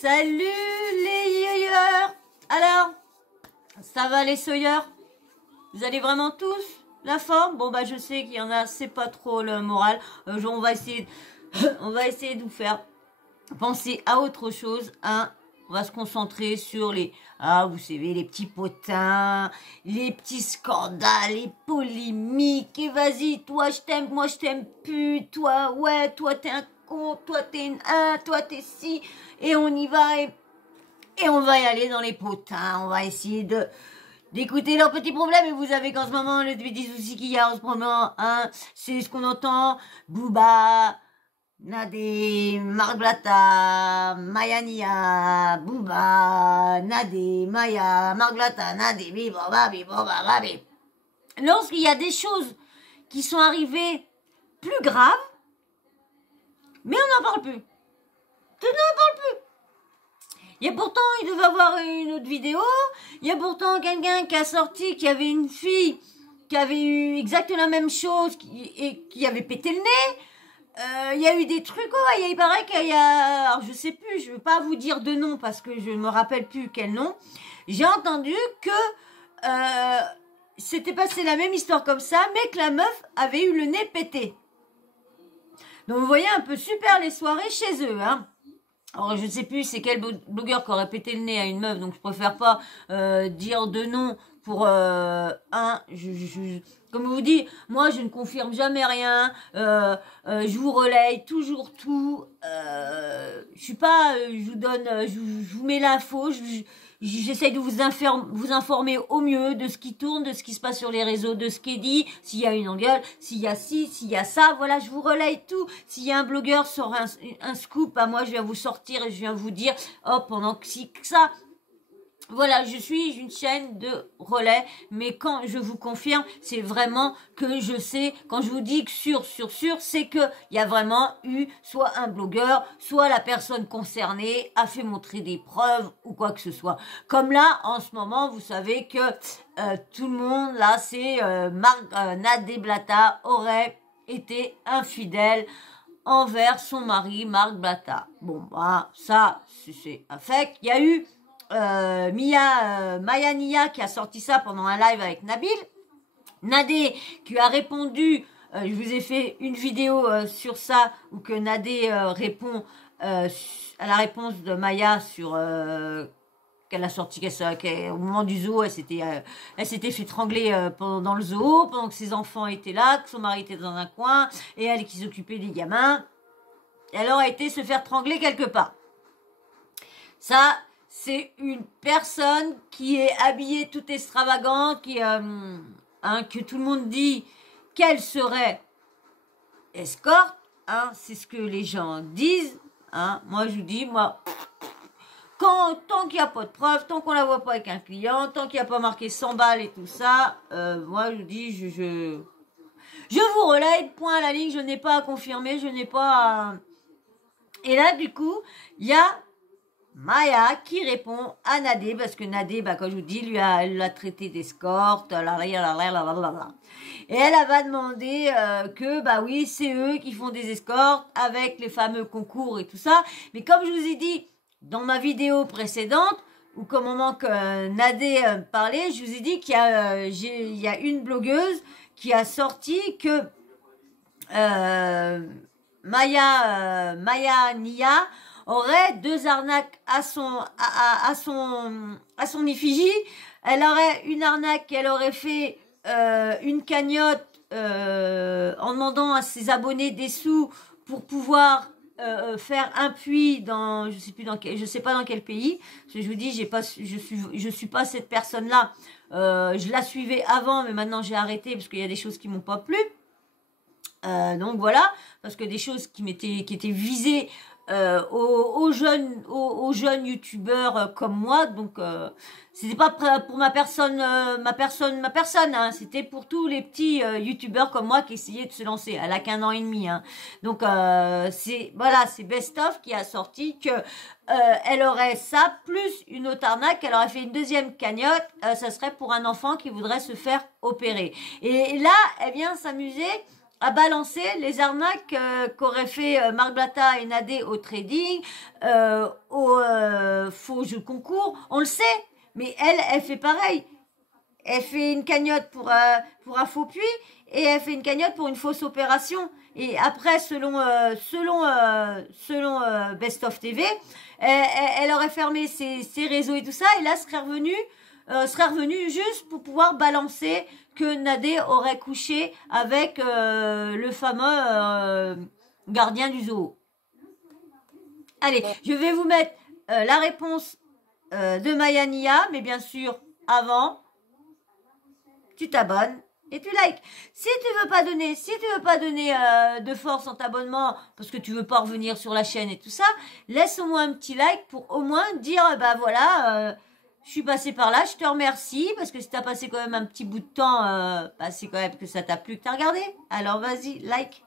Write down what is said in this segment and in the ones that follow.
Salut les yoyeurs. Alors, ça va les soyeurs? Vous allez vraiment tous la forme? Bon bah je sais qu'il y en a, c'est pas trop le moral. On va essayer de vous faire penser à autre chose, hein. On va se concentrer sur les, vous savez, les petits potins, les petits scandales, les polémiques. Et vas-y, toi je t'aime, moi je t'aime plus, toi, ouais, toi t'es un con, toi t'es toi t'es ci. Et on y va et on va y aller dans les potins. On va essayer d'écouter leurs petits problèmes. Et vous savez qu'en ce moment, le petit souci qu'il y a en ce moment, hein, c'est ce qu'on entend. Booba, Nadé, Marc Blatta, Maya Nia, Booba, Nadé, Maya, Marc Blatta, Nadé, biboba. Lorsqu'il y a des choses qui sont arrivées plus graves, mais on n'en parle plus. On n'en parle plus. Il y a pourtant, il devait avoir une autre vidéo, il y a pourtant quelqu'un qui a sorti, qui avait une fille, qui avait eu exactement la même chose, et qui avait pété le nez. Il y a eu des trucs, il paraît qu'il y a, alors je sais plus, je veux pas vous dire de nom parce que je ne me rappelle plus quel nom. J'ai entendu que c'était passé la même histoire comme ça, mais que la meuf avait eu le nez pété. Donc vous voyez un peu super les soirées chez eux, hein. Alors je ne sais plus c'est quel blogueur qui aurait pété le nez à une meuf, donc je préfère pas dire de nom pour comme je vous dis, moi je ne confirme jamais rien, je vous relaye toujours tout, je suis pas, je vous donne, je vous mets l'info, j'essaye de vous informer au mieux de ce qui tourne, de ce qui se passe sur les réseaux, de ce qui est dit, s'il y a une engueule, s'il y a ci, s'il y a ça, voilà, je vous relaye tout. S'il y a un blogueur sort un scoop, à moi je viens vous sortir et je viens vous dire, oh, pendant que si que ça. Voilà, je suis une chaîne de relais, mais quand je vous confirme, c'est vraiment que je sais, quand je vous dis que sûr, c'est que il y a vraiment eu soit un blogueur, soit la personne concernée a fait montrer des preuves ou quoi que ce soit. Comme là, en ce moment, vous savez que tout le monde, là, c'est Nadé Blatta aurait été infidèle envers son mari, Marc Blatta. Bon, bah, ça, c'est un fait. Il y a eu Maya Nia qui a sorti ça pendant un live avec Nabil. Nadé qui a répondu, je vous ai fait une vidéo sur ça où que Nadé répond à la réponse de Maya sur qu'elle a sorti au moment du zoo, elle s'était fait trangler dans le zoo pendant que ses enfants étaient là, que son mari était dans un coin et elle qui s'occupait des gamins. Et elle aurait été se faire trangler quelque part. Ça, c'est une personne qui est habillée tout extravagant, que tout le monde dit qu'elle serait escorte, hein, c'est ce que les gens disent, hein. Moi je vous dis, tant qu'il n'y a pas de preuve, tant qu'on la voit pas avec un client, tant qu'il n'y a pas marqué 100 balles et tout ça, moi je vous dis, je vous relaye, point à la ligne, je n'ai pas à confirmer, je n'ai pas à... Et là du coup, il y a Maya qui répond à Nadé, parce que Nadé, bah, comme je vous dis, elle l'a traité d'escorte, et elle va demander que, bah oui, c'est eux qui font des escortes avec les fameux concours et tout ça. Mais comme je vous ai dit dans ma vidéo précédente, ou qu'au moment que Nadé parlait, je vous ai dit qu'il y a une blogueuse qui a sorti que Maya Nia aurait 2 arnaques à son effigie. Elle aurait une arnaque qu'elle aurait fait une cagnotte en demandant à ses abonnés des sous pour pouvoir faire un puits dans je sais pas dans quel pays. Je vous dis, je suis pas cette personne-là. Je la suivais avant, mais maintenant j'ai arrêté parce qu'il y a des choses qui m'ont pas plu. Donc voilà, parce que des choses qui étaient visées aux jeunes youtubeurs comme moi, donc c'était pas pour ma personne, hein, c'était pour tous les petits youtubeurs comme moi qui essayaient de se lancer. Elle a qu'1 an et demi, hein. Donc c'est Best of qui a sorti que elle aurait ça plus une autre arnaque, elle aurait fait une deuxième cagnotte, ça serait pour un enfant qui voudrait se faire opérer. Et là, elle vient s'amuser à balancer les arnaques qu'auraient fait Marc Blatta et Nadé au trading, au faux jeu concours. On le sait, mais elle fait pareil. Elle fait une cagnotte pour un faux puits et elle fait une cagnotte pour une fausse opération. Et après, selon Best of TV, elle aurait fermé ses réseaux et tout ça. Et là, serait revenu juste pour pouvoir balancer que Nadé aurait couché avec le fameux gardien du zoo. Allez, je vais vous mettre la réponse de Mayania, mais bien sûr, avant, tu t'abonnes et tu likes. Si tu veux pas donner de force en t'abonnement parce que tu veux pas revenir sur la chaîne et tout ça, laisse au moins un petit like pour au moins dire bah voilà, je suis passé par là, je te remercie parce que si t'as passé quand même un petit bout de temps, bah c'est quand même que ça t'a plu que t'as regardé. Alors vas-y, like.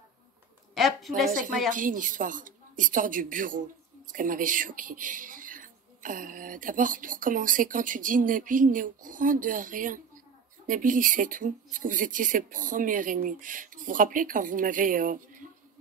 Et hop, je vous laisse avec Maya. J'ai une histoire du bureau, parce qu'elle m'avait choquée. D'abord, pour commencer, quand tu dis Nabil n'est au courant de rien. Nabil, il sait tout, parce que vous étiez ses premiers ennemis. Vous vous rappelez quand vous m'avez...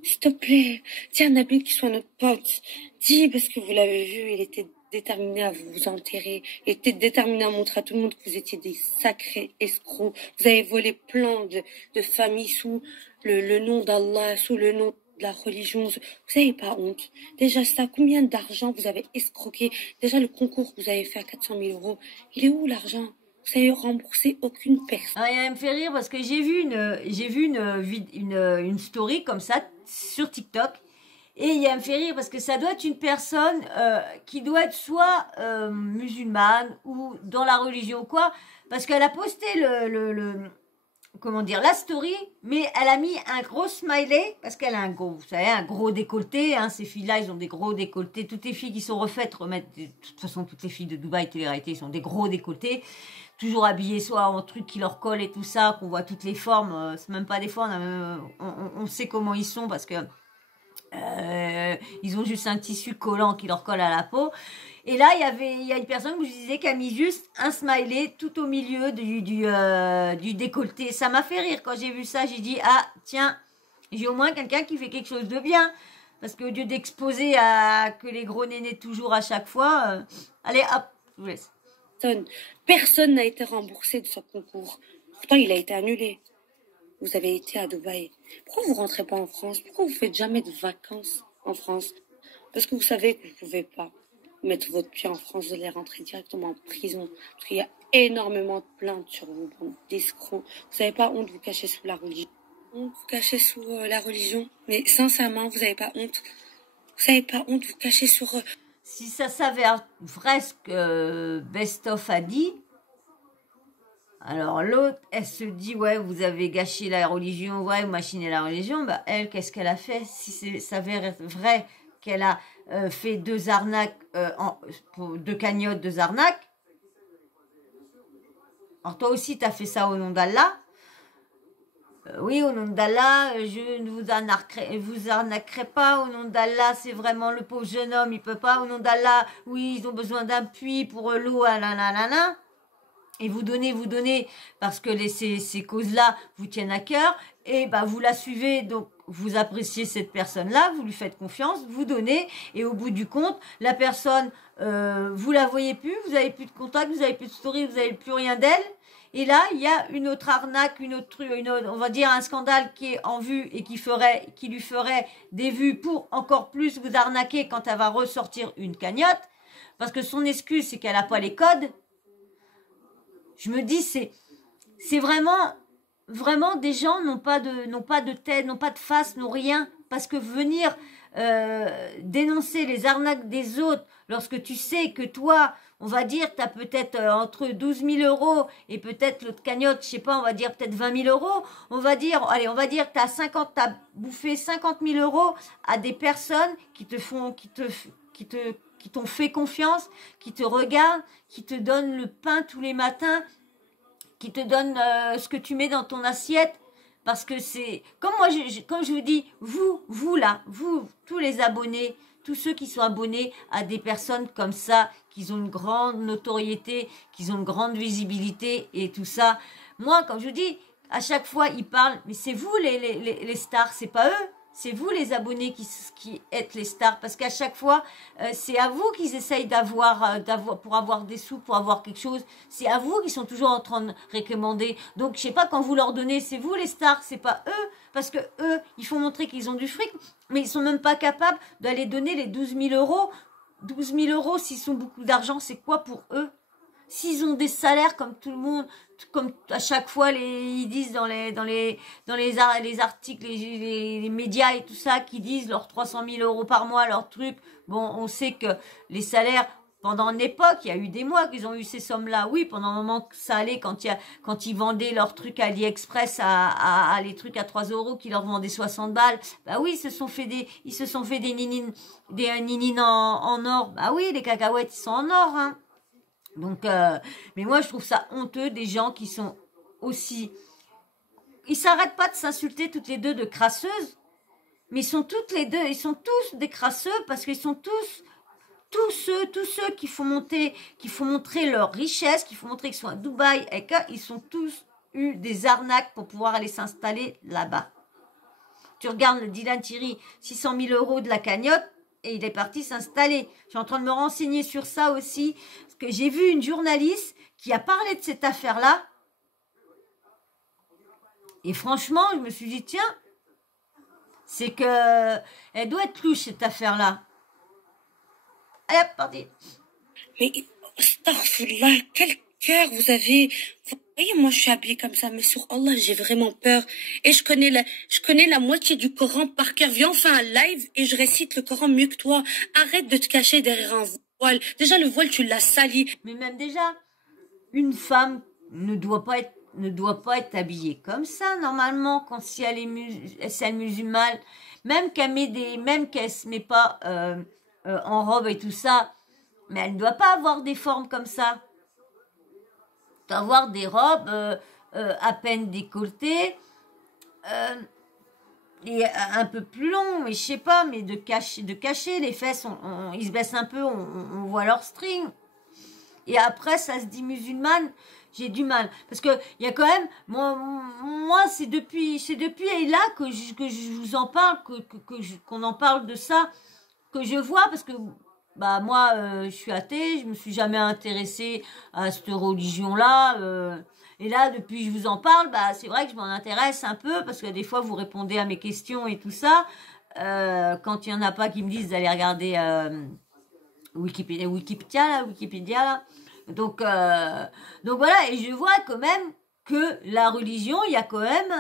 S'il te plaît, dis à Nabil qu'il soit notre pote. Dis, parce que vous l'avez vu, il était déterminé à vous enterrer. Il était déterminé à montrer à tout le monde que vous étiez des sacrés escrocs. Vous avez volé plein de familles sous le nom d'Allah, sous le nom de la religion. Vous n'avez pas honte. Déjà ça, combien d'argent vous avez escroqué? Déjà le concours que vous avez fait à 400 000 €, il est où l'argent? Vous avez remboursé aucune personne. Ah, elle me fait rire parce que j'ai vu une story comme ça sur TikTok. Et elle me fait rire parce que ça doit être une personne qui doit être soit musulmane ou dans la religion ou quoi. Parce qu'elle a posté comment dire, la story, mais elle a mis un gros smiley parce qu'elle a un gros décolleté. Hein, ces filles-là, ils ont des gros décolletés. Toutes les filles qui sont refaites remettent, de toute façon, toutes les filles de Dubaï, télé-réalité, ils ont des gros décolletés. Toujours habillées soit en trucs qui leur collent et tout ça, qu'on voit toutes les formes. C'est même pas des formes, on sait comment ils sont parce que ils ont juste un tissu collant qui leur colle à la peau. Et là, il y a une personne que je disais qui a mis juste un smiley tout au milieu du décolleté. Ça m'a fait rire quand j'ai vu ça. J'ai dit, ah, tiens, j'ai au moins quelqu'un qui fait quelque chose de bien. Parce qu'au lieu d'exposer que les gros nénés toujours à chaque fois, allez, hop, je vous laisse. Personne n'a été remboursé de ce concours. Pourtant, il a été annulé. Vous avez été à Dubaï. Pourquoi vous rentrez pas en France? Pourquoi vous faites jamais de vacances en France? Parce que vous savez que vous pouvez pas mettre votre pied en France, vous allez rentrer directement en prison. Parce qu'il y a énormément de plaintes sur vous, bande d'escrocs. Vous n'avez pas honte de vous cacher sous la religion? Vous cachez sous la religion? Mais sincèrement, vous n'avez pas honte? Vous n'avez pas honte de vous cacher sur... Si ça s'avère vrai ce que Best of a dit, alors l'autre, elle se dit, ouais, vous avez gâché la religion, ouais, vous machinez la religion, bah elle, qu'est-ce qu'elle a fait? Si ça s'avère vrai qu'elle a fait deux arnaques, deux cagnottes, deux arnaques, alors toi aussi, tu as fait ça au nom d'Allah. Oui, au nom d'Allah, je ne vous arnaquerai pas. Au nom d'Allah, c'est vraiment le pauvre jeune homme, il peut pas. Au nom d'Allah, oui, ils ont besoin d'un puits pour l'eau, nanana. Et vous donnez, parce que ces causes-là vous tiennent à cœur. Et bah, vous la suivez, donc vous appréciez cette personne-là, vous lui faites confiance, vous donnez. Et au bout du compte, la personne, vous la voyez plus, vous avez plus de contact, vous avez plus de story, vous avez plus rien d'elle. Et là, il y a une autre arnaque, une autre, on va dire un scandale qui est en vue et qui lui ferait des vues pour encore plus vous arnaquer quand elle va ressortir une cagnotte. Parce que son excuse, c'est qu'elle n'a pas les codes. Je me dis, c'est vraiment des gens n'ont pas de tête, n'ont pas de face, n'ont rien. Parce que venir dénoncer les arnaques des autres lorsque tu sais que toi, on va dire, tu as peut-être entre 12 000 € et peut-être l'autre cagnotte, je sais pas, on va dire peut-être 20 000 €. On va dire que t'as bouffé 50 000 € à des personnes qui t'ont fait confiance, qui te regardent, qui te donnent le pain tous les matins, qui te donnent ce que tu mets dans ton assiette. Parce que c'est, comme je vous dis, vous là, vous, tous les abonnés, tous ceux qui sont abonnés à des personnes comme ça, qui ont une grande notoriété, qui ont une grande visibilité et tout ça. Moi, comme je vous dis, à chaque fois, ils parlent, mais c'est vous les stars, c'est pas eux. C'est vous les abonnés qui êtes les stars, parce qu'à chaque fois, c'est à vous qu'ils essayent pour avoir des sous, pour avoir quelque chose. C'est à vous qu'ils sont toujours en train de recommander. Donc, je sais pas, quand vous leur donnez, c'est vous les stars, c'est pas eux, parce que eux, il faut montrer qu'ils ont du fric, mais ils sont même pas capables d'aller donner les 12 000 euros. 12 000 euros, s'ils sont beaucoup d'argent, c'est quoi pour eux? S'ils ont des salaires comme tout le monde, comme à chaque fois ils disent dans les articles, les médias et tout ça, qui disent leurs 300 000 euros par mois, leur truc. Bon, on sait que les salaires, pendant une époque, il y a eu des mois qu'ils ont eu ces sommes-là. Oui, pendant un moment que ça allait quand ils vendaient leurs trucs à AliExpress à les trucs à 3 euros qui leur vendaient 60 balles. Bah oui, ils se sont fait des ninines, en or. Bah oui, les cacahuètes, ils sont en or, hein. Donc, mais moi je trouve ça honteux des gens qui sont aussi, ils s'arrêtent pas de s'insulter toutes les deux de crasseuses, mais ils sont tous des crasseux parce qu'ils sont tous ceux qui font montrer leur richesse, qui font montrer qu'ils sont à Dubaï, et qu'ils sont tous eu des arnaques pour pouvoir aller s'installer là-bas. Tu regardes le Dylan Thierry, 600 000 euros de la cagnotte, et il est parti s'installer. Je suis en train de me renseigner sur ça aussi, parce que j'ai vu une journaliste qui a parlé de cette affaire-là. Et franchement, je me suis dit, tiens, c'est que elle doit être louche, cette affaire-là. Allez, hop, parti. Mais, astaghfirullah, quel cœur vous avez. Vous voyez, moi, je suis habillée comme ça, mais sur Allah, j'ai vraiment peur. Et je connais la moitié du Coran par cœur. Viens, on fait un live et je récite le Coran mieux que toi. Arrête de te cacher derrière un voile. Déjà, le voile, tu l'as sali. Mais même déjà, une femme ne doit pas être habillée comme ça, normalement, si elle est musulmane. Même qu'elle se met pas, en robe et tout ça. Mais elle ne doit pas avoir des formes comme ça. Avoir des robes à peine décolletées et un peu plus longs, mais je sais pas, mais de cacher les fesses, ils se baissent un peu, on voit leur string. Et après, ça se dit musulmane, j'ai du mal. Parce que il y a quand même, moi c'est depuis et là que je vous en parle, qu'on en parle de ça, que je vois, parce que bah moi je suis athée, je me suis jamais intéressée à cette religion-là, et là depuis que je vous en parle, bah c'est vrai que je m'en intéresse un peu parce que des fois vous répondez à mes questions et tout ça, quand il y en a pas qui me disent d'aller regarder Wikipédia là. Donc voilà, et je vois quand même que la religion, il y a quand même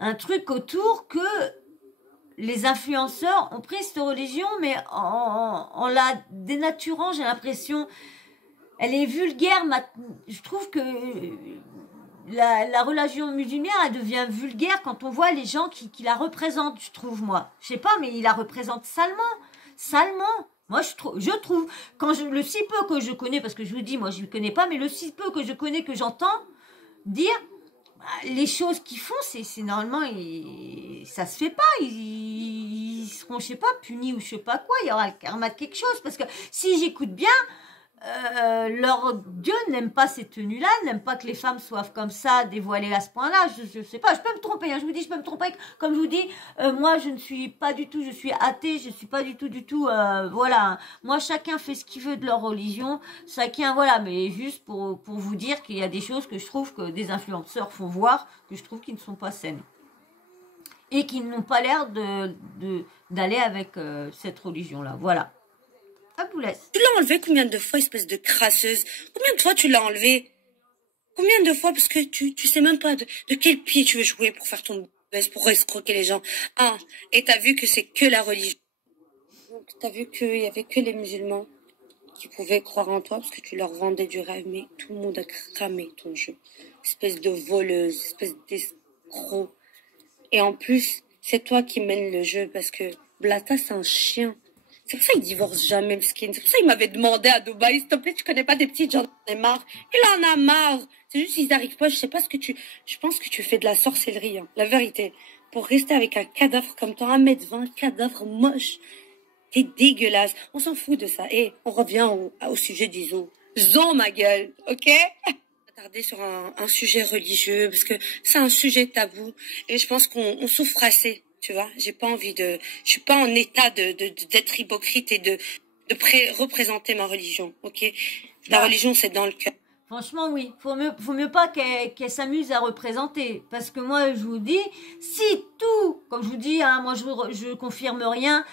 un truc autour que les influenceurs ont pris cette religion, mais en la dénaturant, j'ai l'impression, elle est vulgaire. Je trouve que la religion musulmane, elle devient vulgaire quand on voit les gens qui la représentent, je trouve, moi. Je sais pas, mais ils la représentent salement. Moi, je trouve, le si peu que je connais, parce que je vous dis, moi, je ne connais pas, mais le si peu que je connais, que j'entends dire, les choses qu'ils font, c'est normalement, ça se fait pas. Ils seront, je sais pas, punis ou je sais pas quoi. Il y aura le karma de quelque chose. Parce que si j'écoute bien, leur Dieu n'aime pas ces tenues-là, n'aime pas que les femmes soient comme ça, dévoilées à ce point-là. Je sais pas, je peux me tromper, hein, je vous dis, je peux me tromper. Comme je vous dis, moi je ne suis pas du tout, je suis athée, je suis pas du tout, voilà. Moi chacun fait ce qu'il veut de leur religion, chacun, voilà, mais juste pour vous dire qu'il y a des choses que je trouve que des influenceurs font voir, que je trouve qui ne sont pas saines. Et qui n'ont pas l'air d'aller avec cette religion-là, voilà. À vous laisse. Tu l'as enlevé combien de fois, espèce de crasseuse? Combien de fois tu l'as enlevé? Combien de fois? Parce que tu sais même pas de quel pied tu veux jouer pour faire ton buzz, pour escroquer les gens. Ah, et t'as vu que c'est que la religion. Donc t'as vu qu'il y avait que les musulmans qui pouvaient croire en toi parce que tu leur vendais du rêve, mais tout le monde a cramé ton jeu. Espèce de voleuse, espèce d'escroc. Et en plus, c'est toi qui mènes le jeu parce que Blata, c'est un chien. C'est pour ça qu'il divorce jamais, Mskin. C'est pour ça qu'il m'avait demandé à Dubaï, s'il te plaît, tu connais pas des petites gens, j'en ai marre. Il en a marre. C'est juste qu'ils n'arrivent pas, je sais pas je pense que tu fais de la sorcellerie, hein. La vérité. Pour rester avec un cadavre comme toi, 1m20, cadavre moche. T'es dégueulasse. On s'en fout de ça. Et on revient au sujet d'Iso. Zo, ma gueule, ok? Tarder sur un sujet religieux parce que c'est un sujet tabou et je pense qu'on souffre assez, tu vois. J'ai pas envie je suis pas en état d'être hypocrite et de représenter ma religion, ok? La religion, c'est dans le cœur. Franchement, oui. Faut mieux pas qu'elle s'amuse à représenter. Parce que moi, je vous dis, si tout, comme je vous dis, hein, moi, je confirme rien,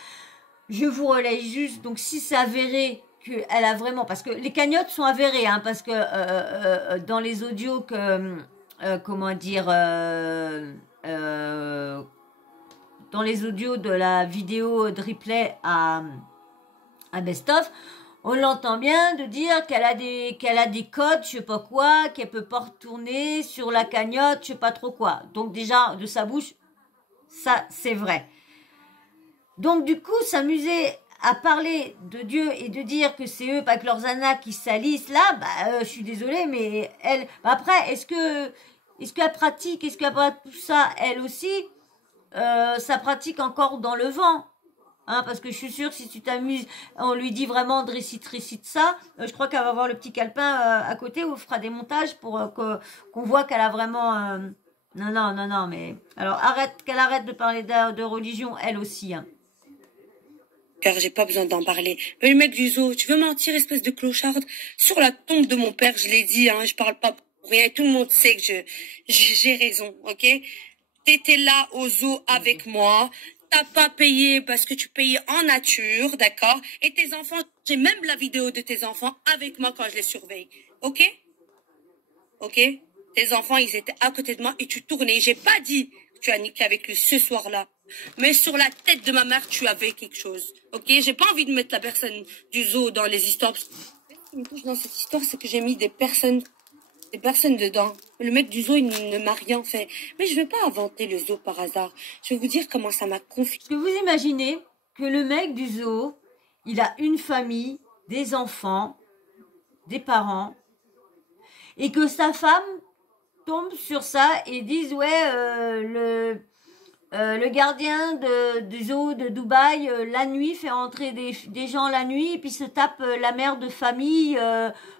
je vous relaye juste. Donc, si c'est avéré qu'elle a vraiment... Parce que les cagnottes sont avérées, hein, parce que dans les audios que... comment dire... dans les audios de la vidéo de replay à Best of, on l'entend bien de dire qu'elle a des codes, je sais pas quoi, qu'elle peut pas retourner sur la cagnotte, je sais pas trop quoi. Donc déjà, de sa bouche, ça c'est vrai. Donc du coup, s'amuser à parler de Dieu et de dire que c'est eux, pas que leurs ânes qui salissent, là, je suis désolée, mais elle... Après, est-ce qu'elle pratique, est-ce qu'elle pratique tout ça, elle aussi, ça pratique encore dans le vent? Hein, parce que je suis sûre, si tu t'amuses, on lui dit vraiment de récite ça, je crois qu'elle va voir le petit calepin à côté où on fera des montages pour qu'on voit qu'elle a vraiment... Non, mais... Alors, qu'elle arrête de parler de religion, elle aussi. Hein. Car j'ai pas besoin d'en parler. Mais le mec du zoo, tu veux mentir, espèce de clocharde? Sur la tombe de mon père, je l'ai dit, hein, je parle pas pour rien, tout le monde sait que j'ai raison, ok? T'étais là au zoo avec moi, t'as pas payé parce que tu payais en nature, d'accord? Et tes enfants, j'ai même la vidéo de tes enfants avec moi quand je les surveille, ok? Ok? Tes enfants, ils étaient à côté de moi et tu tournais. J'ai pas dit que tu as niqué avec lui ce soir-là. Mais sur la tête de ma mère, tu avais quelque chose. Ok? J'ai pas envie de mettre la personne du zoo dans les histoires. Ce qui me touche dans cette histoire, c'est que j'ai mis des personnes dedans. Le mec du zoo, il ne m'a rien fait. Mais je vais pas inventer le zoo par hasard. Je vais vous dire comment ça m'a confié. Est-ce que vous imaginez que le mec du zoo, il a une famille, des enfants, des parents, et que sa femme tombe sur ça et dise ouais le gardien du zoo de Dubaï la nuit fait entrer des gens la nuit et puis se tape la mère de famille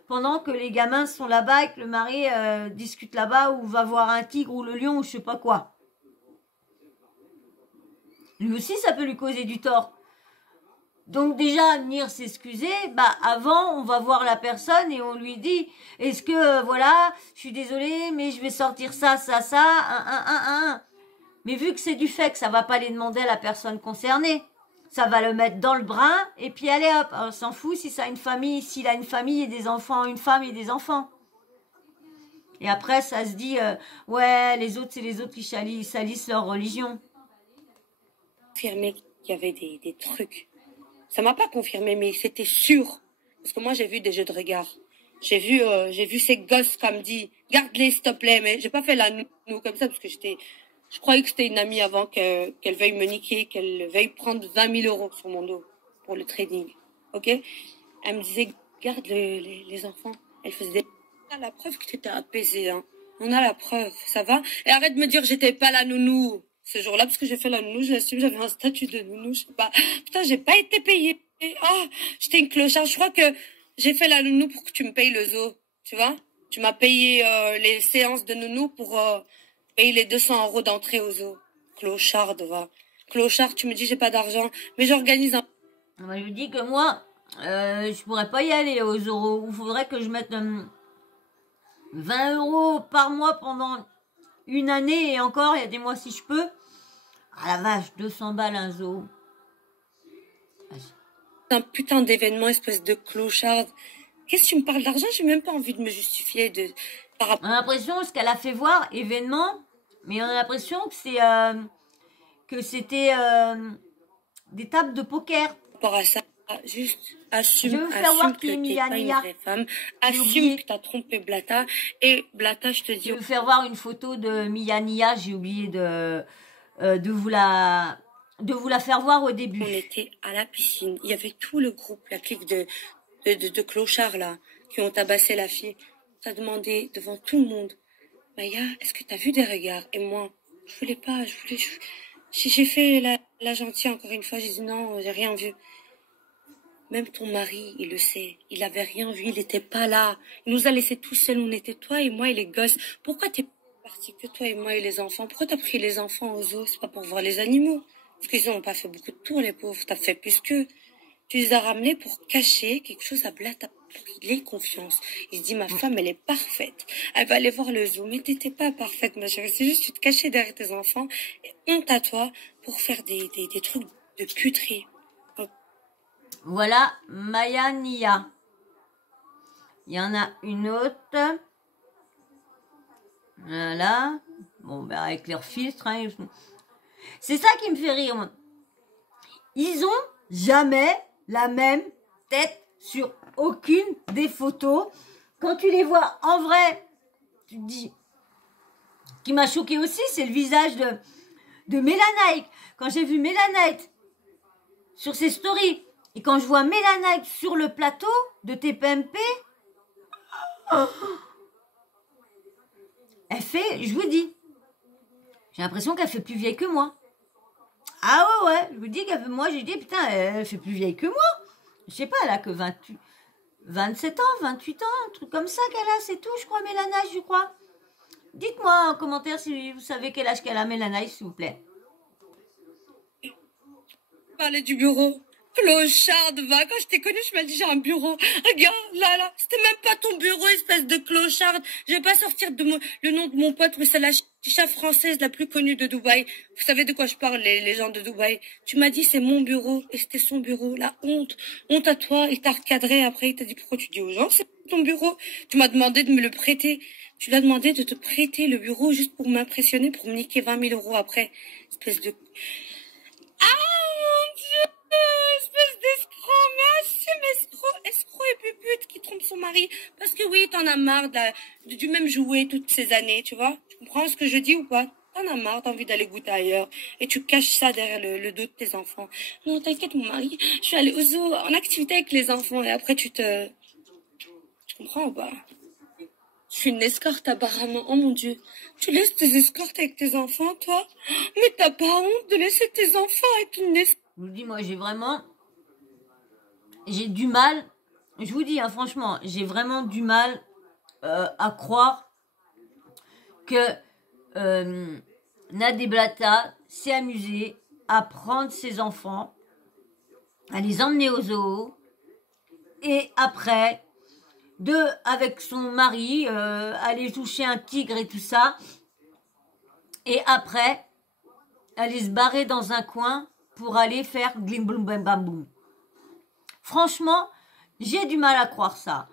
pendant que les gamins sont là-bas et que le mari discute là-bas ou va voir un tigre ou le lion ou je sais pas quoi. Lui aussi ça peut lui causer du tort. Donc déjà, venir s'excuser, avant, on va voir la personne et on lui dit, est-ce que, voilà, je suis désolée, mais je vais sortir ça, un. Mais vu que c'est du fait que ça va pas les demander à la personne concernée, ça va le mettre dans le brin et puis allez hop, on s'en fout si ça a une famille, s'il a une famille et des enfants, une femme et des enfants. Et après, ça se dit, ouais, les autres, c'est les autres qui salissent leur religion. Confirmé qu'il y avait des trucs. Ça m'a pas confirmé, mais c'était sûr. Parce que moi, j'ai vu des jeux de regard. J'ai vu ces gosses comme dit, garde-les s'il te plaît, mais j'ai pas fait la nounou comme ça parce que je croyais que c'était une amie avant qu'elle veuille me niquer, qu'elle veuille prendre 20 000 € sur mon dos pour le trading. Ok? Elle me disait, garde les enfants. Elle faisait des... On a la preuve que tu étais apaisée, hein. On a la preuve, ça va? Et arrête de me dire que j'étais pas la nounou ce jour-là, parce que j'ai fait la nounou, je l'assume, j'avais un statut de nounou, je sais pas. Putain, j'ai pas été payée. Oh, j'étais une clocharde. Je crois que j'ai fait la nounou pour que tu me payes le zoo, tu vois? Tu m'as payé les séances de nounou pour payer les 200 € d'entrée au zoo. Clocharde, va. Clochard, tu me dis j'ai pas d'argent, mais j'organise un... Moi, je dis que moi, je pourrais pas y aller aux euros. Il faudrait que je mette 20 € par mois pendant une année et encore, il y a des mois si je peux. Ah la vache, 200 balles un zoo. Un putain d'événement, espèce de clocharde. Qu'est-ce que tu me parles d'argent? J'ai même pas envie de me justifier de... On a l'impression, ce qu'elle a fait voir, événement, mais on a l'impression que c'était des tables de poker. Par rapport à ça, juste assume, Je veux faire voir que qui est t'es pas une vraie femme, assume que t'as trompé Blata, et Blata, je te dis... Je veux faire voir une photo de Mia, j'ai oublié de vous la faire voir au début. On était à la piscine, il y avait tout le groupe, la clique de clochards là, qui ont tabassé la fille. T'as demandé devant tout le monde, Maya, est-ce que t'as vu des regards? Et moi, je voulais pas, j'ai fait la gentille encore une fois, j'ai dit non, j'ai rien vu. Même ton mari, il le sait. Il avait rien vu, il était pas là. Il nous a laissés tout seuls, on était toi et moi et les gosses. Pourquoi t'es parti que toi et moi et les enfants? Pourquoi t'as pris les enfants aux zoos? C'est pas pour voir les animaux. Parce qu'ils ont pas fait beaucoup de tours, les pauvres. T'as fait plus qu'eux. Tu les as ramenés pour cacher quelque chose à Blata, pour qu'il ait confiance. Il se dit, ma femme, elle est parfaite. Elle va aller voir le zoo. Mais t'étais pas parfaite, ma chérie. C'est juste, tu te cachais derrière tes enfants. Et honte à toi pour faire des trucs de puterie. Voilà, Maya Nia. Il y en a une autre. Voilà. Bon, ben avec leurs filtres. Hein, c'est ça qui me fait rire, moi. Ils ont jamais la même tête sur aucune des photos. Quand tu les vois en vrai, tu te dis... Ce qui m'a choqué aussi, c'est le visage de Mélanite. Quand j'ai vu Mélanite sur ses stories, et quand je vois Mélanite sur le plateau de TPMP, elle fait, je vous dis, j'ai l'impression qu'elle fait plus vieille que moi. Ah ouais, je vous dis qu'elle fait, moi j'ai dit, putain, elle fait plus vieille que moi. Je sais pas, elle a que 27 ans, 28 ans, un truc comme ça qu'elle a, c'est tout, je crois, Mélanite, je crois. Dites-moi en commentaire si vous savez quel âge qu'elle a, Mélanite, s'il vous plaît. Parler du bureau. Clocharde, va. Quand je t'ai connue, je m'as dit, j'ai un bureau. Regarde, là. C'était même pas ton bureau, espèce de clocharde. Je vais pas sortir le nom de mon pote, mais c'est la chicha française la plus connue de Dubaï. Vous savez de quoi je parle, les gens de Dubaï. Tu m'as dit, c'est mon bureau, et c'était son bureau. La honte. Honte à toi. Il t'a recadré après. Il t'a dit, pourquoi tu dis aux gens, c'est ton bureau? Tu m'as demandé de me le prêter. Tu l'as demandé de te prêter le bureau juste pour m'impressionner, pour me niquer 20 000 euros après. Espèce de... Ah, mon Dieu! Espèce d'escroc, mais assume escroc et pupute qui trompe son mari. Parce que oui, t'en as marre du même jouet toutes ces années, tu vois. Tu comprends ce que je dis ou pas? T'en as marre, t'as envie d'aller goûter ailleurs. Et tu caches ça derrière le dos de tes enfants. Non, t'inquiète, mon mari, je suis allée au zoo en activité avec les enfants. Et après, tu comprends ou pas? Je suis une escorte apparemment. Oh mon Dieu. Tu laisses tes escortes avec tes enfants, toi? Mais t'as pas honte de laisser tes enfants avec une escorte? Je vous dis, moi, j'ai du mal, je vous dis, hein, franchement, j'ai vraiment du mal à croire que Nadé Blata s'est amusé à prendre ses enfants, à les emmener au zoo, et après, avec son mari, aller toucher un tigre et tout ça, et après, aller se barrer dans un coin pour aller faire glim boum bam bam boum. Franchement, j'ai du mal à croire ça.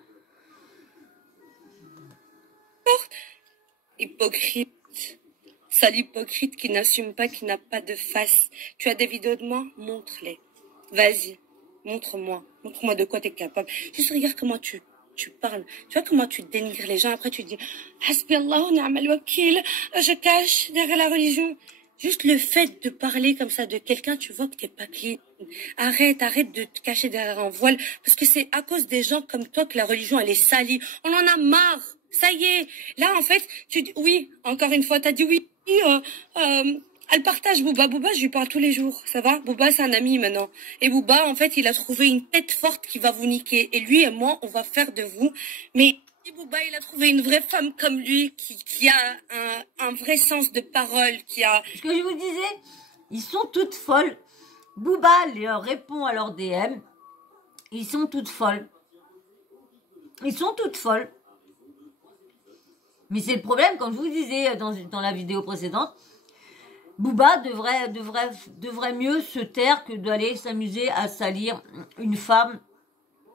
Hypocrite. Sale hypocrite qui n'assume pas, qui n'a pas de face. Tu as des vidéos de moi? Montre-les. Vas-y. Montre-moi. Montre-moi de quoi tu es capable. Juste regarde comment tu parles. Tu vois comment tu dénigres les gens. Après tu dis, Hasbi Allah, ni'mal wakil. Je cache derrière la religion. Juste le fait de parler comme ça de quelqu'un, tu vois que t'es pas clean. Arrête de te cacher derrière un voile. Parce que c'est à cause des gens comme toi que la religion, elle est salie. On en a marre. Ça y est. Là, en fait, tu dis, oui, encore une fois, t'as dit oui. Elle partage Booba. Booba, je lui parle tous les jours. Ça va? Booba, c'est un ami maintenant. Et Booba, en fait, il a trouvé une tête forte qui va vous niquer. Et lui et moi, on va faire de vous. Mais si Booba, il a trouvé une vraie femme comme lui, qui a un vrai sens de parole, qui a... Ce que je vous disais, ils sont toutes folles. Booba leur répond à leur DM. Ils sont toutes folles. Ils sont toutes folles. Mais c'est le problème, comme je vous disais dans la vidéo précédente, Booba devrait mieux se taire que d'aller s'amuser à salir une femme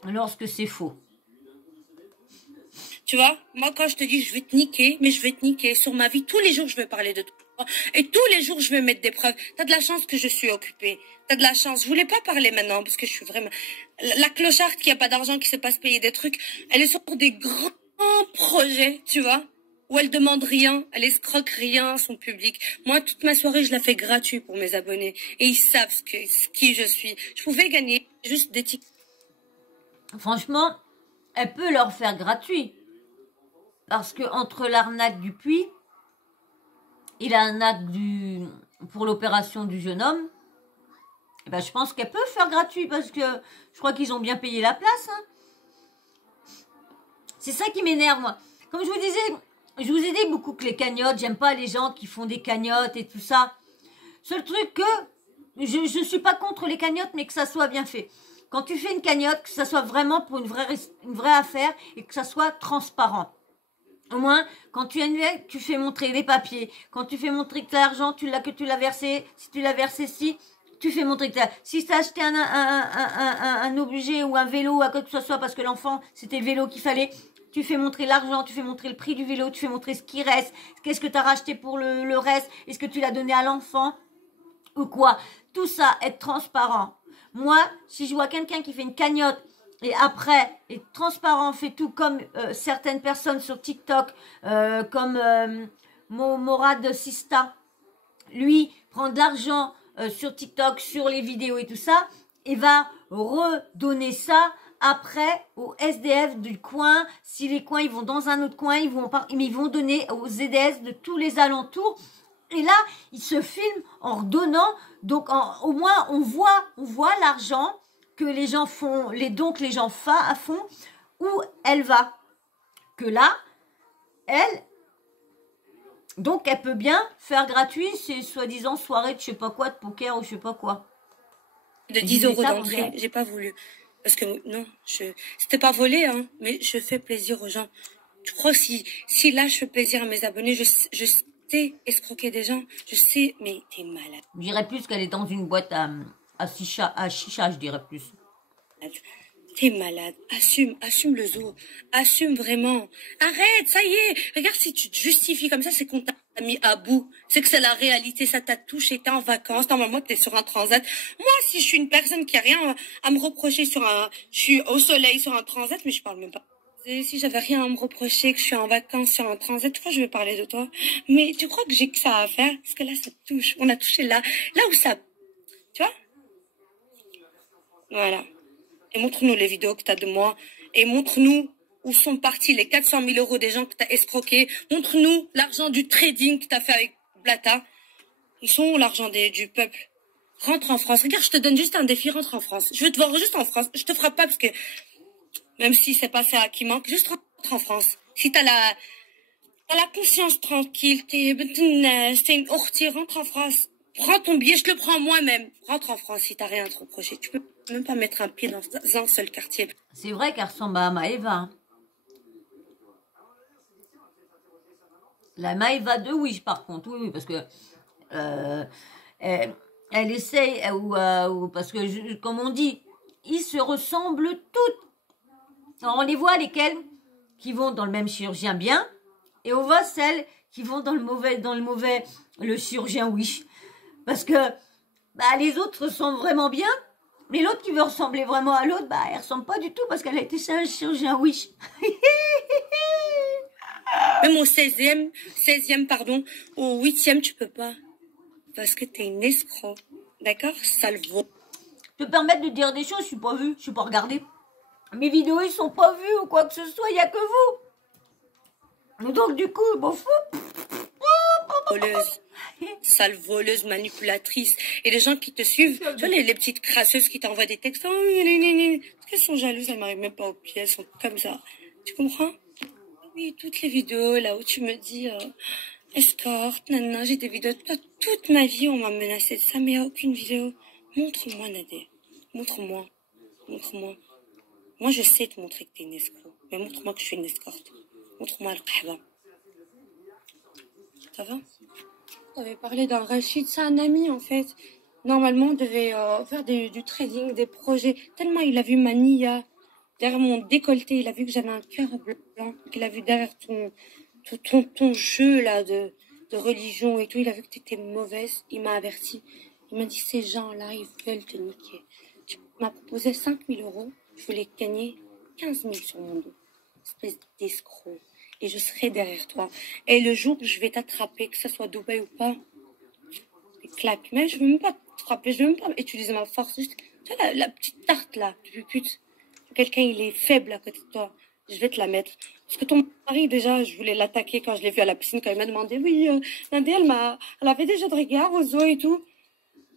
lorsque c'est faux. Tu vois, moi quand je te dis je vais te niquer, mais je vais te niquer sur ma vie, tous les jours je vais parler de toi. Et tous les jours je vais mettre des preuves. T'as de la chance que je suis occupée. T'as de la chance. Je voulais pas parler maintenant parce que je suis vraiment... La clocharde qui a pas d'argent, qui sait pas se payer des trucs, elle est sur des grands projets, tu vois, où elle demande rien, elle escroque rien à son public. Moi, toute ma soirée, je la fais gratuit pour mes abonnés. Et ils savent qui je suis. Je pouvais gagner juste des tickets. Franchement, elle peut leur faire gratuit. Parce que entre l'arnaque du puits et l'arnaque pour l'opération du jeune homme, eh ben, je pense qu'elle peut faire gratuit parce que je crois qu'ils ont bien payé la place. Hein. C'est ça qui m'énerve, moi. Comme je vous disais, je vous ai dit beaucoup que les cagnottes, j'aime pas les gens qui font des cagnottes et tout ça. Seul truc que je suis pas contre les cagnottes, mais que ça soit bien fait. Quand tu fais une cagnotte, que ça soit vraiment pour une vraie affaire et que ça soit transparent. Au moins, quand tu annuelles, tu fais montrer les papiers. Quand tu fais montrer que l'argent, que tu l'as versé, si tu l'as versé si, tu fais montrer que si tu as acheté un objet ou un vélo ou quoi que ce soit parce que l'enfant, c'était le vélo qu'il fallait, tu fais montrer l'argent, tu fais montrer le prix du vélo, tu fais montrer ce qui reste, qu'est-ce que tu as racheté pour le reste, est-ce que tu l'as donné à l'enfant ou quoi. Tout ça, être transparent. Moi, si je vois quelqu'un qui fait une cagnotte et après est transparent, fait tout comme certaines personnes sur TikTok, comme Morad Sista, lui prend de l'argent sur TikTok, sur les vidéos et tout ça, et va redonner ça après aux SDF du coin. Si les coins ils vont dans un autre coin, mais ils vont donner aux ZDS de tous les alentours. Et là, il se filme en redonnant. Donc, au moins, on voit l'argent que les gens font, les dons que les gens font, où elle va. Que là, donc, elle peut bien faire gratuit ces soi-disant soirées de je sais pas quoi, de poker ou je sais pas quoi. De 10 euros d'entrée, j'ai pas voulu. Parce que non, c'était pas volé, hein, mais je fais plaisir aux gens. Tu crois si là je fais plaisir à mes abonnés, je sais escroquer des gens, je sais, mais t'es malade. Je dirais plus qu'elle est dans une boîte à chicha, je dirais plus. T'es malade, assume le zoo, assume vraiment. Arrête, ça y est, regarde si tu te justifies comme ça, c'est qu'on t'a mis à bout. C'est que c'est la réalité, ça t'a touché, t'es en vacances, normalement t'es sur un transat. Moi, si je suis une personne qui a rien à me reprocher je suis au soleil sur un transat, mais je parle même pas. Et si j'avais rien à me reprocher, que je suis en vacances sur un transat, tu crois que je vais parler de toi? Mais tu crois que j'ai que ça à faire? Parce que là, ça touche, on a touché là où ça, tu vois? Voilà. Et montre-nous les vidéos que tu as de moi. Et montre-nous où sont partis les 400 000 euros des gens que tu as escroqués. Montre-nous l'argent du trading que tu as fait avec Blata. Ils sont où l'argent du peuple? Rentre en France. Regarde, je te donne juste un défi, rentre en France. Je veux te voir juste en France. Je te frappe pas parce que, même si c'est pas ça qui manque, juste rentre en France. Si t'as la conscience tranquille, t'es une ortie, rentre en France. Prends ton billet, je te le prends moi-même. Rentre en France si t'as rien à te reprocher. Tu peux même pas mettre un pied dans un seul quartier. C'est vrai qu'elle ressemble à Maëva. La Maëva de Wish, par contre, oui, parce que elle essaye, parce que, comme on dit, ils se ressemblent toutes. Alors, on les voit, lesquelles qui vont dans le même chirurgien bien, et on voit celles qui vont dans le mauvais, le chirurgien Wish. Parce que les autres ressemblent vraiment bien, mais l'autre qui veut ressembler vraiment à l'autre, elle ressemble pas du tout parce qu'elle a été chez un chirurgien Wish. Même au 16e, pardon, au 8e, tu peux pas. Parce que t'es une escroc. D'accord? Salvo. Je peux permettre de dire des choses, je suis pas vue, je suis pas regardée. Mes vidéos, ils sont pas vues ou quoi que ce soit, il y a que vous. Donc du coup, je m'en fous. Voleuse. Sale voleuse, manipulatrice. Et les gens qui te suivent, tu vois, les petites crasseuses qui t'envoient des textes. Oh, parce qu'elles sont jalouses, elles m'arrivent même pas aux pieds, elles sont comme ça. Tu comprends? Oui, toutes les vidéos là où tu me dis escorte, nanana, j'ai des vidéos. Toute ma vie, on m'a menacé de ça, mais il n'y a aucune vidéo. Montre-moi, Nadé. Montre-moi. Moi, je sais te montrer que t'es une escroc. Mais montre-moi que je suis une escorte. Montre-moi le qahba. Ça va? T'avais parlé d'un Rachid, c'est un ami en fait. Normalement, on devait faire du trading, des projets. Tellement il a vu ma nia derrière mon décolleté, il a vu que j'avais un cœur blanc, il a vu derrière ton jeu là de religion et tout, il a vu que t'étais mauvaise, il m'a averti. Il m'a dit ces gens-là, ils veulent te niquer. Tu m'as proposé 5 000 euros, je voulais gagner 15 000 sur mon dos. Espèce d'escroc. Et je serai derrière toi. Et le jour où je vais t'attraper, que ce soit Dubaï ou pas, claque. Mais je veux même pas te frapper, je veux même pas utiliser ma force. Juste, tu vois, la petite tarte là, tu pute. Quelqu'un, il est faible à côté de toi. Je vais te la mettre. Parce que ton mari, déjà, je voulais l'attaquer quand je l'ai vu à la piscine, quand il m'a demandé, oui, Nadé, elle avait déjà de regard aux os et tout.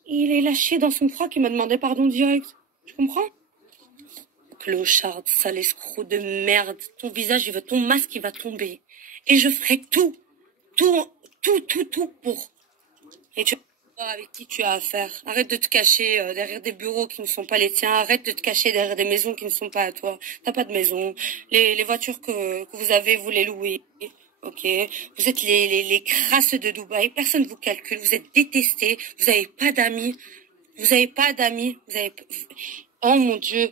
il est lâché dans son froc, il m'a demandé pardon direct. Tu comprends? Clocharde, sale escroc de merde. Ton visage, ton masque, il va tomber. Et je ferai tout pour. Et tu vois avec qui tu as affaire. Arrête de te cacher derrière des bureaux qui ne sont pas les tiens. Arrête de te cacher derrière des maisons qui ne sont pas à toi. T'as pas de maison. Les voitures que vous avez, vous les louez. Ok, vous êtes les crasses de Dubaï. Personne vous calcule. Vous êtes détestés. Vous avez pas d'amis. Vous avez pas d'amis. Oh mon Dieu.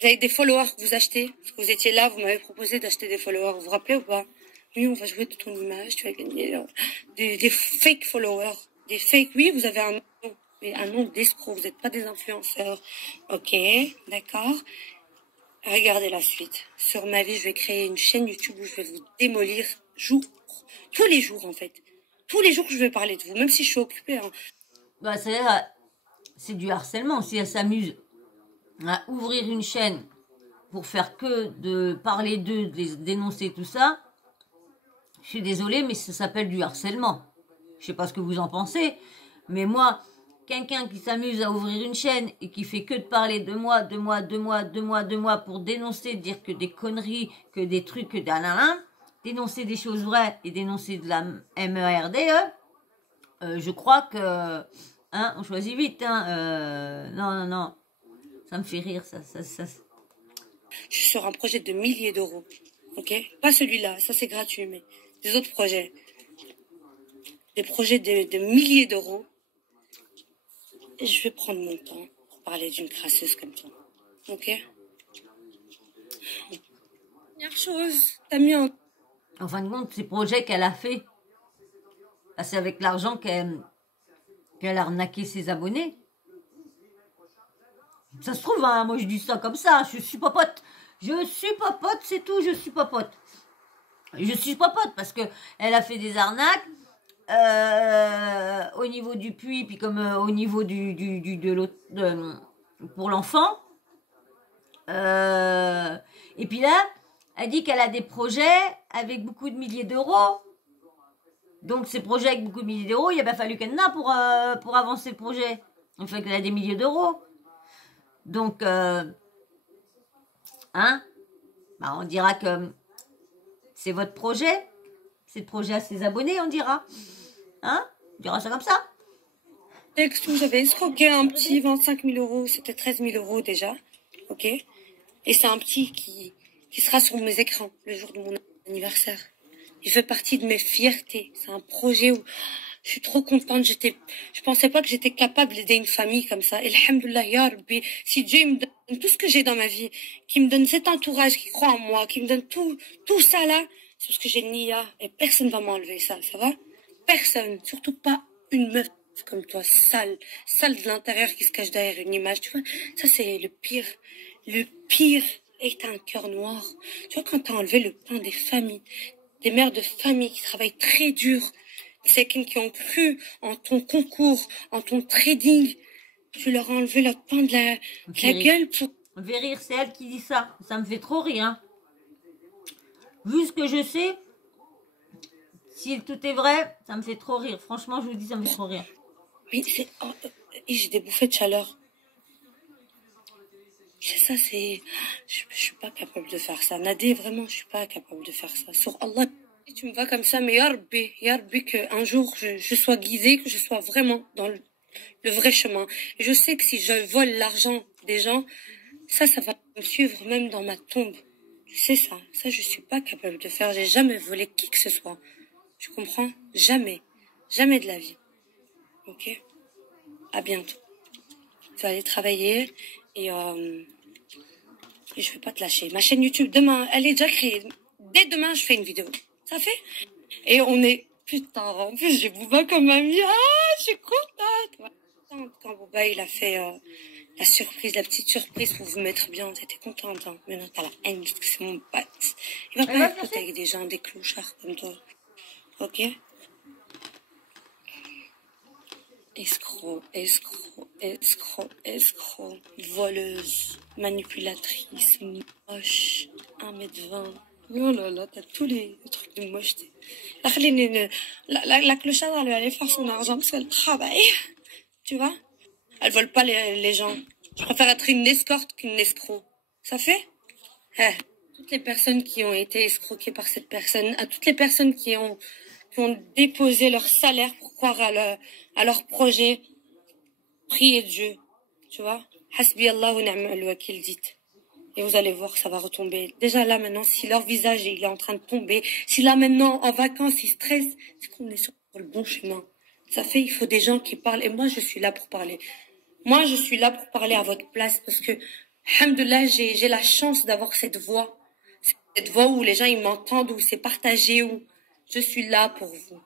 Vous avez des followers que vous achetez. Parce que vous étiez là, vous m'avez proposé d'acheter des followers. Vous vous rappelez ou pas? Oui, on va jouer de ton image. Tu vas gagner des fake followers. Des fake, oui, vous avez un nom. Mais un nom d'escroc. Vous n'êtes pas des influenceurs. Ok, d'accord. Regardez la suite. Sur ma vie, je vais créer une chaîne YouTube où je vais vous démolir tous les jours en fait. Tous les jours que je vais parler de vous, même si je suis occupée. Hein. Bah, c'est du harcèlement. Si elle s'amuse à ouvrir une chaîne pour faire que de parler d'eux, de les dénoncer, tout ça, je suis désolée, mais ça s'appelle du harcèlement. Je sais pas ce que vous en pensez, mais moi, quelqu'un qui s'amuse à ouvrir une chaîne et qui fait que de parler de moi pour dénoncer, dire que des conneries, que des trucs, que d'un dénoncer des choses vraies et dénoncer de la MERDE, je crois que, hein, on choisit vite, hein, non, ça me fait rire, ça. Je suis sur un projet de milliers d'euros, ok? Pas celui-là, ça c'est gratuit, mais des autres projets. Des projets de milliers d'euros. Et je vais prendre mon temps pour parler d'une crasseuse comme toi. Ok? Première chose, t'as mis en... En fin de compte, ces projets qu'elle a fait, c'est avec l'argent qu'elle a arnaqué ses abonnés. Ça se trouve, hein, moi je dis ça comme ça, je suis popote. Je suis popote, c'est tout, je suis popote. Je suis popote parce que elle a fait des arnaques. Au niveau du puits, puis comme au niveau de l'autre, pour l'enfant. Et puis là, elle dit qu'elle a des projets avec beaucoup de milliers d'euros. Donc ces projets avec beaucoup de milliers d'euros, il a bien fallu qu'elle en a pour avancer le projet. Il fait qu'elle a des milliers d'euros. Donc, hein, bah on dira que c'est votre projet. C'est le projet à ses abonnés, on dira. Hein? On dira ça comme ça. Texte où j'avais escroqué un petit 25 000 euros, c'était 13 000 euros déjà, ok? Et c'est un petit qui sera sur mes écrans le jour de mon anniversaire. Il fait partie de mes fiertés. C'est un projet où je suis trop contente. Je pensais pas que j'étais capable d'aider une famille comme ça. Et alhamdoulilah, ya Rabbi, si Dieu me donne tout ce que j'ai dans ma vie, qui me donne cet entourage qui croit en moi, qui me donne tout ça là, c'est parce que j'ai le niya et personne va m'enlever ça, ça va? Personne, surtout pas une meuf comme toi, sale de l'intérieur qui se cache derrière une image, tu vois. Ça, c'est le pire. Le pire est un cœur noir. Tu vois, quand t'as enlevé le pain des familles, des mères de famille qui travaillent très dur, c'est qui ont cru en ton concours, en ton trading, tu leur as enlevé le pain de la gueule pour... On fait rire, c'est elle qui dit ça. Ça me fait trop rire, hein. Vu ce que je sais, si tout est vrai, ça me fait trop rire. Franchement, je vous dis, ça me fait trop rire. Mais c'est... Oh, j'ai des bouffées de chaleur. Ça, c'est... Je suis pas capable de faire ça. Nadé, vraiment, je suis pas capable de faire ça. Sur Allah, tu me vas comme ça, mais ya Rabbi, qu'un jour, je sois guidée, que je sois vraiment dans le vrai chemin. Et je sais que si je vole l'argent des gens, ça va me suivre même dans ma tombe. Tu sais ça. Ça, je suis pas capable de faire. J'ai jamais volé qui que ce soit. Tu comprends? Jamais. Jamais de la vie. Ok? À bientôt. Tu vas aller travailler et je vais pas te lâcher. Ma chaîne YouTube, demain, elle est déjà créée. Dès demain, je fais une vidéo. Ça fait? Et on est... Putain, en plus, j'ai Booba comme ami. Ah, je suis contente. Quand Booba, il a fait la surprise, la petite surprise pour vous mettre bien, t'étais contente. Hein. Maintenant, t'as la haine parce que c'est mon pote. Il va pas être pote avec des gens, des clochards comme toi. Ok? Escroc, voleuse, manipulatrice, moche, 1m20. Oh là là, t'as tous les trucs de mocheté. La clocharde, elle va aller faire son argent parce qu'elle travaille. Tu vois? Elles volent pas les gens. Je préfère être une escorte qu'une escroc. Ça fait? Toutes les personnes qui ont été escroquées par cette personne, à toutes les personnes qui ont déposé leur salaire pour croire à leur projet, priez Dieu, tu vois. Hasbi Allah wa ni'mal wakil, dites. Et vous allez voir que ça va retomber. Déjà là maintenant, si leur visage il est en train de tomber, si là maintenant en vacances ils stressent, c'est qu'on est sur le bon chemin. Ça fait, il faut des gens qui parlent. Et moi je suis là pour parler. Moi je suis là pour parler à votre place parce que, alhamdoulilah, j'ai la chance d'avoir cette voix. Cette voix où les gens ils m'entendent, où c'est partagé, où je suis là pour vous.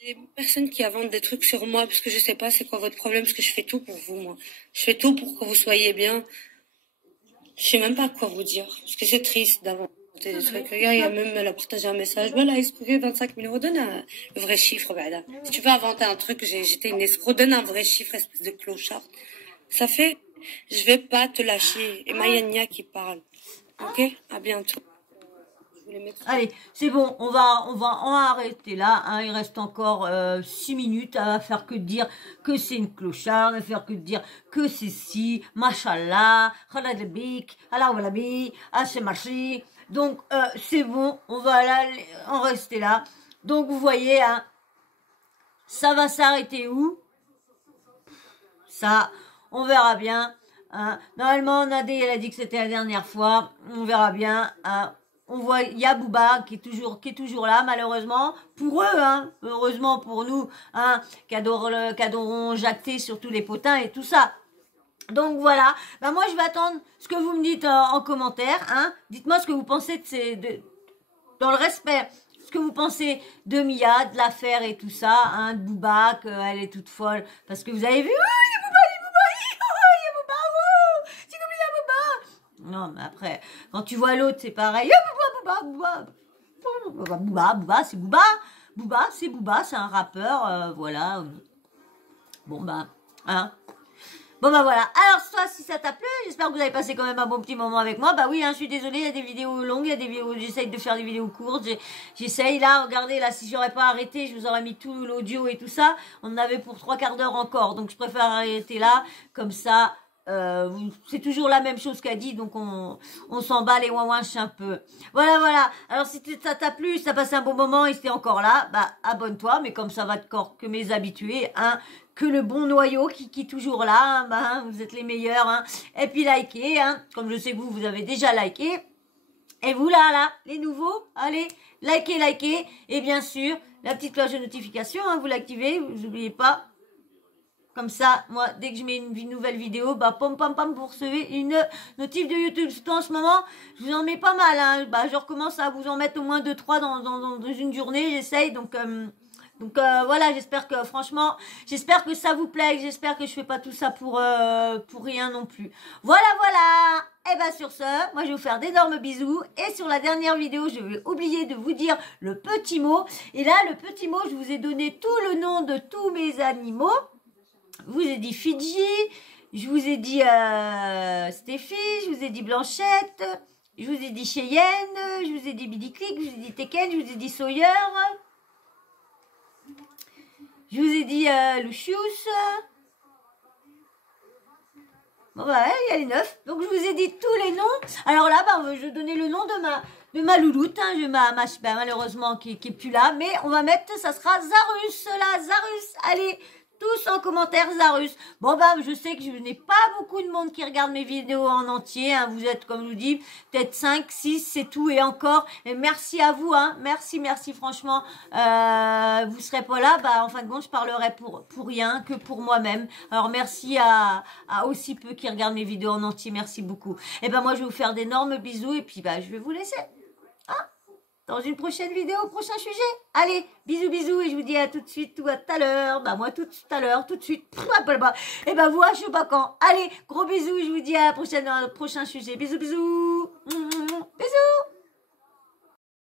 Il y a des personnes qui inventent des trucs sur moi parce que je sais pas c'est quoi votre problème, parce que je fais tout pour vous, moi. Je fais tout pour que vous soyez bien. Je sais même pas quoi vous dire, parce que c'est triste d'inventer des trucs. Regarde, il y a même, elle a partagé un message. Voilà, escroquer 25 000 euros, donne le vrai chiffre, Bada. Si tu veux inventer un truc, j'étais une escroc, donne un vrai chiffre, espèce de clochard. Ça fait, je vais pas te lâcher. Et Mayania qui parle. Ok? À bientôt. Allez, c'est bon, on va arrêter là. Hein. Il reste encore 6 minutes à faire que de dire que c'est une clocharde, à faire que de dire que c'est si, machallah, khaladabik, Allah walabi, c'est marché. Donc, c'est bon, on va en rester là. Donc, vous voyez, hein, ça va s'arrêter où? Ça, on verra bien. Hein. Normalement, Nadé, elle a dit que c'était la dernière fois. On verra bien. Hein. On voit, il y a Booba qui est toujours là, malheureusement, pour eux, hein, heureusement pour nous, hein, qui adorons jacter sur tous les potins et tout ça. Donc voilà, bah moi je vais attendre ce que vous me dites en commentaire, hein. Dites-moi ce que vous pensez dans le respect, ce que vous pensez de Mia, de l'affaire et tout ça, hein, de Booba, qu'elle est toute folle, parce que vous avez vu, non, mais après, quand tu vois l'autre, c'est pareil. Booba, c'est Booba. Booba, c'est un rappeur, voilà. Bon, bah, hein. Bon, bah, voilà. Alors, toi, si ça t'a plu, j'espère que vous avez passé quand même un bon petit moment avec moi. Bah oui, hein, je suis désolée, il y a des vidéos longues, il y a des vidéos, j'essaye de faire des vidéos courtes. J'essaye, là, regardez, là, si j'aurais pas arrêté, je vous aurais mis tout l'audio et tout ça. On en avait pour 3/4 d'heure encore. Donc, je préfère arrêter là, comme ça. C'est toujours la même chose qu'a dit, donc on s'en bat les ouin-ouinches un peu. Voilà. Alors si ça t'a plu, si t'as passé un bon moment et si t'es encore là, bah abonne-toi, mais comme ça va encore que mes habitués, hein, que le bon noyau qui est toujours là, hein, bah, hein, vous êtes les meilleurs, hein. Et puis likez, hein, comme je sais que vous avez déjà liké. Et vous là, les nouveaux, allez, likez, et bien sûr, la petite cloche de notification, hein, vous l'activez, vous n'oubliez pas. Comme ça, moi, dès que je mets une nouvelle vidéo, bah, pom, vous recevez une notif de YouTube. Surtout en ce moment, je vous en mets pas mal, hein. Bah, je recommence à vous en mettre au moins 2-3 dans une journée, j'essaye. Donc voilà, j'espère que, franchement, j'espère que ça vous plaît, j'espère que je fais pas tout ça pour rien non plus. Voilà. Et ben sur ce, moi, je vais vous faire d'énormes bisous. Et sur la dernière vidéo, je vais oublier de vous dire le petit mot. Et là, le petit mot, je vous ai donné tout le nom de tous mes animaux. Je vous ai dit Fidji, je vous ai dit Stéphie, je vous ai dit Blanchette, je vous ai dit Cheyenne, je vous ai dit Bidiclic, je vous ai dit Tekken, je vous ai dit Sawyer, je vous ai dit Lucius. Bon bah il y a les 9. Donc je vous ai dit tous les noms. Alors là, bah, je vais donner le nom de ma louloute, hein, malheureusement qui est plus là, mais on va mettre, ça sera Zarus, là, Zarus, allez. Tous en commentaire Zarus. Bon bah je sais que je n'ai pas beaucoup de monde qui regarde mes vidéos en entier. Hein. Vous êtes comme je vous dis peut-être 5, 6, c'est tout et encore. Et merci à vous. Hein. Merci franchement. Vous serez pas là. Bah en fin de compte je parlerai pour rien que pour moi-même. Alors merci à aussi peu qui regardent mes vidéos en entier. Merci beaucoup. Et ben moi je vais vous faire d'énormes bisous et puis bah je vais vous laisser. Hein, dans une prochaine vidéo, prochain sujet. Allez, bisous et je vous dis à tout de suite, tout à l'heure. Bah moi tout à l'heure, tout de suite. Et bah vous, je sais pas quand. Allez, gros bisous, je vous dis à la prochaine, prochain sujet. Bisous.